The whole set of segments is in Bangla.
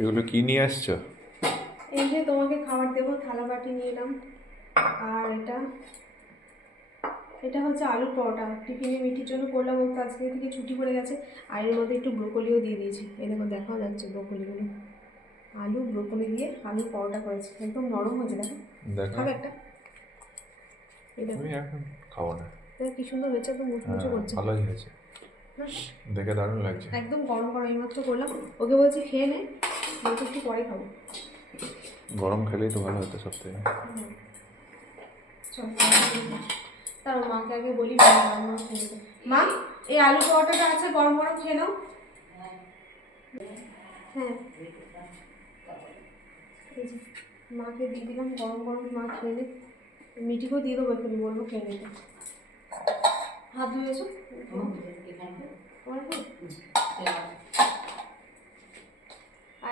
এগুলো কি নিয়ে আসছো? এই যে তোমাকে খাবার দেবো থালা বাটি নিয়ে এলাম। আর এটা এটা হচ্ছে আলুর পরোটা। টিফিনে মিঠির জন্য করলাম ও আজকে থেকে ছুটি পড়ে গেছে। আর এর মধ্যে একটু ব্রোকলিও দিয়ে দিয়েছি। এই দেখো দেখাও যাচ্ছে ব্রোকলিগুলো। আলু ব্রোকলি দিয়ে আলুর পরোটা করেছি। একদম নরম হয়েছে দেখো। দেখো। একটা? আমি এখন খাব না। দেখো কি সুন্দর হয়েছে একদম মুচমুচে হ্যাঁ, করছে। ভালোই হয়েছে। দেখে দারুণ লাগছে। একদম গরম গরম এইমাত্র করলাম। ওকে বলছি খেয়ে নে। একটু পরে খাব। গরম খেলেই তো ভালো হতো সব থেকে তার মাকে আগে বলি মা এই আলু পরোটাটা আছে গরম গরম খেয়ে নাও। হ্যাঁ। মাকে দিয়ে দিলাম গরম গরম মা খেয়ে নে মিটিকেও দিয়ে দেবো এখানে বলব খেয়ে নিতে। হাত ধুয়েছো হাত?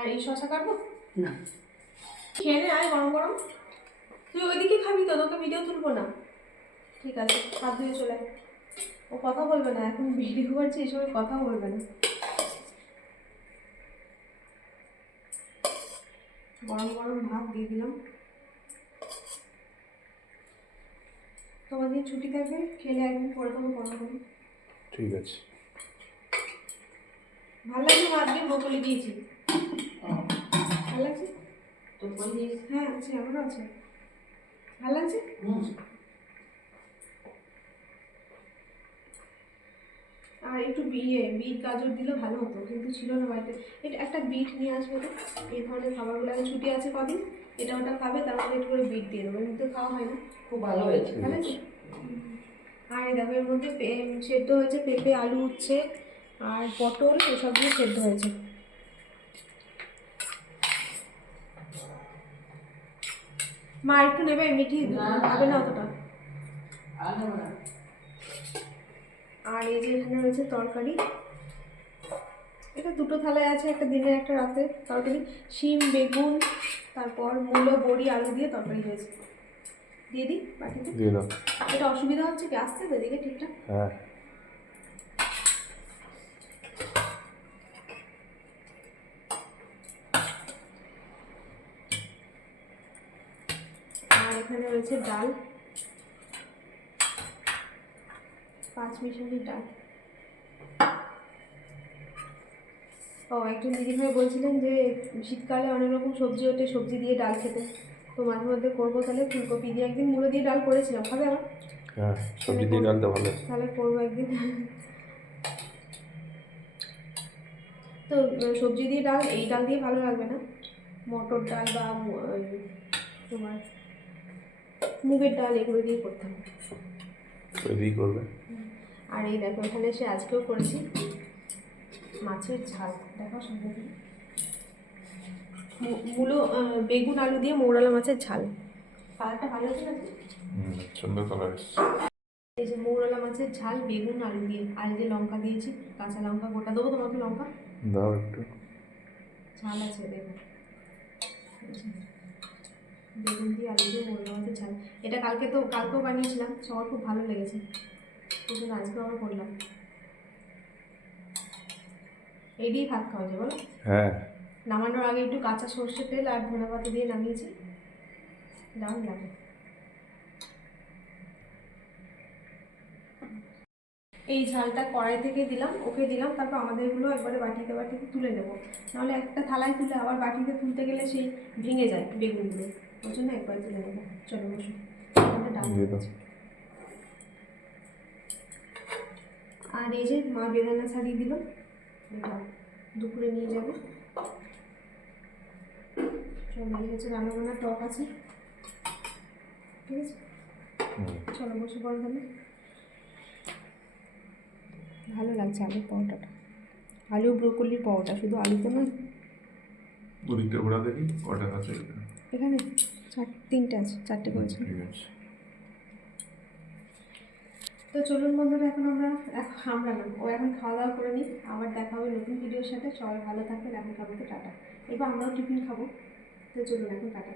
আর এই শশা কাটবো? না। খেয়ে নে আয় গরম গরম। তুই ওইদিকে খাবি তো তোকে ভিডিও তুলবো না। ঠিক আছে হাত ধুয়ে চলে আয়। ও কথা বলবে না এখন ভিডিও করছে এই সময় কথাও বলবে না। গরম গরম ভাত দিয়ে দিলাম। তোমাদের ছুটি থাকবে খেলে একদিন পরে তোমার গরম গরম ঠিক আছে। ভালো লাগছে মাছ দিয়ে ব্রোকলি দিয়েছি। তো বই হ্যাঁ আছে আমারও আছে। ভালো হুম। আর একটু বিয়ে বিট গাজর দিলে ভালো হতো কিন্তু ছিল না বাড়িতে। এটা একটা বিট নিয়ে আসবে তো এই ধরনের খাবারগুলো আগে ছুটি আছে কদিন এটা ওটা খাবে তার মধ্যে একটু করে বিট দিয়ে দেবো এমনিতে খাওয়া হয় না। খুব ভালো হয়েছে ভালো আছে? আর এই দেখো এর মধ্যে সেদ্ধ হয়েছে পেঁপে আলু উচ্ছে আর পটল এসব দিয়ে সেদ্ধ হয়েছে। মা একটু নেবে মিঠি খাবে না অতটা। আর এই যে এখানে রয়েছে তরকারি। এটা দুটো থালায় আছে একটা দিনের একটা রাতে তরকারি। শিম বেগুন তারপর মূলো বড়ি আলু দিয়ে তরকারি হয়েছে। দিয়ে দিই বাটিতে এটা অসুবিধা হচ্ছে কি আসছে তো এদিকে ঠিকঠাক। হ্যাঁ। আর এখানে রয়েছে ডাল। পাঁচ মিশালি ডাল। ও একজন দিদিভাই বলছিলেন যে শীতকালে অনেক রকম সবজি ওঠে সবজি দিয়ে ডাল খেতে। তো মাঝে মধ্যে করব তাহলে ফুলকপি দিয়ে। একদিন মুড়ো দিয়ে ডাল করেছিলাম খাবে আমার হ্যাঁ সবজি দিয়ে ডালটা ভালো। তাহলে করব একদিন। তো সবজি দিয়ে ডাল এই ডাল দিয়ে ভালো লাগবে না? মটর ডাল বা তোমার মুগের ডাল এগুলো দিয়ে করতে হবে। তৈরি করবে? আর এই দেখো এখানে এসে আজকেও করেছি মাছের ঝাল। দেখো থেকে। মূলো বেগুন আলু দিয়ে মৌরালা মাছের ঝাল। কালারটা ভালো আছে না সুন্দর কালার এই যে মৌরলা মাছের ঝাল বেগুন আলু দিয়ে। আর এই যে লঙ্কা দিয়েছি কাঁচা লঙ্কা গোটা দেবো তোমাকে লঙ্কা? দাও একটু। ঝাল আছে দেখো বেগুন দিয়ে আলু দিয়ে মৌরলা মাছের ঝাল। এটা কালকে তো কালকেও বানিয়েছিলাম সবার খুব ভালো লেগেছে। সেই জন্য আজকেও আবার করলাম। এই দিয়েই ভাত খাওয়া যায় বলো? হ্যাঁ। নামানোর আগে একটু কাঁচা সর্ষে তেল আর ধনে পাতা দিয়ে নামিয়েছি। দারুণ লাগে। এই ঝালটা কড়াই থেকে দিলাম ওকে দিলাম তারপর আমাদেরগুলো একবারে বাটিতে বাটিতে তুলে নেব। নাহলে একটা থালায় তুলে আবার বাটিতে তুলতে গেলে সেই ভেঙে যায় বেগুনগুলো। ওই জন্য একবার তুলে নেব চলো বসো। আর এই যে মা বেদানা ছাড়িয়ে দিল এটা দুপুরে নিয়ে যাবে। চলো এই হচ্ছে রান্না বান্নার টক আছে। ঠিক আছে? চলো বসে পড়ো তাহলে ভালো লাগছে আলুর পরোটাটা। আলু ব্রোকলির পরোটা শুধু আলুতে নয়। ওদিকটা ঘোরা দেখি কটা আছে এখানে? চার তিনটে আছে চারটে করেছি। তো চলুন বন্ধুরা এখন আমরা আমরা না ও এখন খাওয়া দাওয়া করে নিই আবার দেখা হবে নতুন ভিডিওর সাথে। সবাই ভালো থাকবেন এখন খাব তো টাটা। এবার আমরাও টিফিন খাব। তো চলুন এখন টাটা।